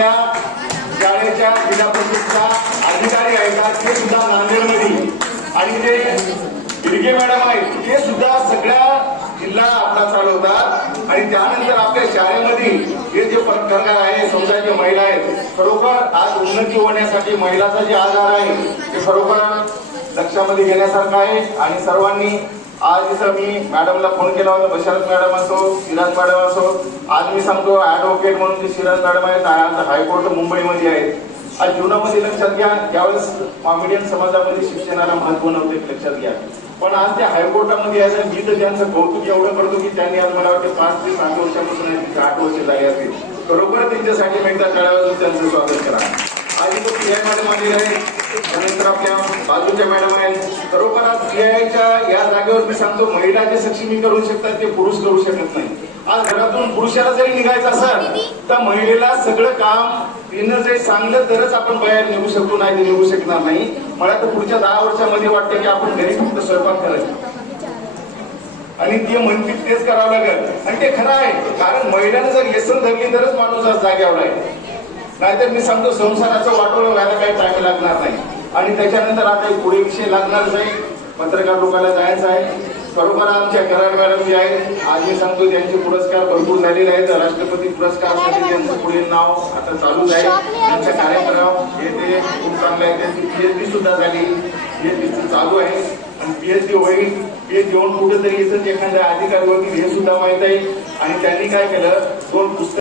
आपल्या शाळेच्या जिल्हा परिषदचा अधिकारी आहेत. ते सुद्धा नांदेडमध्ये. आणि ते गिरगे मॅडम आहेत ते सुद्धा सगळ्या जिल्हा आपला चालवतात. आणि त्यानंतर आपल्या शाळेमध्ये हे जे प्रकार आहे समुदायाच्या महिला आहेत खरोखर आज उन्नती होण्यासाठी महिलाचा जे आधार आहे ते खरोखर लक्षामध्ये घेण्यासारखं आहे. आणि सर्वांनी आज इथं मी मॅडमला फोन केला होता बशरत मॅडम असो सिराज मॅडम असो. आज मी सांगतो ऍडव्होकेट म्हणून जे सिराज मॅडम आहेत आज हायकोर्ट मुंबईमध्ये आहेत. आज जीवनामध्ये लक्षात घ्या त्यावेळेस कॉमेडियन समाजामध्ये शिक्षणाला महत्त्व नव्हते लक्षात घ्या. पण आज त्या हायकोर्टामध्ये आहे मी तर त्यांचं कौतुक एवढं करतो की त्यांनी आज मला वाटतं पाच ते सात वर्षापासून आठ वर्ष झाली असतील. बरोबर त्यांच्यासाठी एकदा टाळ्यावर त्यांचं स्वागत करा. आज इथं आय मॅडम आलेले आहे. त्यानंतर आपल्या बाजूच्या मॅडम आहेत. खरोखर आज आयच्या या जागेवर मी सांगतो महिला जे सक्षमी करू शकतात ते पुरुष करू शकत नाही. आज घरातून पुरुषाला जरी निघायचं असेल तर महिलेला सगळं काम तिनं जे सांगलं तरच आपण बाहेर निघू शकतो नाही निघू शकणार नाही. मला तर पुढच्या दहा वर्षामध्ये वाटतं की आपण घरी फक्त स्वयंपाक करायचं. आणि ते म्हणतील तेच करावं लागेल. आणि ते खरं आहे कारण महिलांना जर व्यसन धरली तरच माणूस आज जाग्यावर आहे. नाहीतर मी सांगतो संसाराचं वाटोळं व्हायला काही टाइम लागणार नाही. आणि त्याच्यानंतर आता पुढे विषय लागणारच आहे पत्रकार लोकांना जायचं आहे. खरोखर आमच्या कराड मॅडम जे आहेत आज मी सांगतो त्यांचे पुरस्कार भरपूर झालेले आहेत. राष्ट्रपती पुरस्कारसाठी त्यांचं पुढील नाव आता चालूच आहे. त्यांचा कार्यक्रम हे ते खूप चांगलं आहे. त्यांची पीएचडी सुद्धा झाली. पीएचडी चालू आहे. आणि पीएचडी होईल. पीएचडी होऊन कुठेतरी इथं एखाद्या अधिकारी होतील हे सुद्धा माहीत आहे. आणि त्यांनी काय केलं? दोन पुस्तक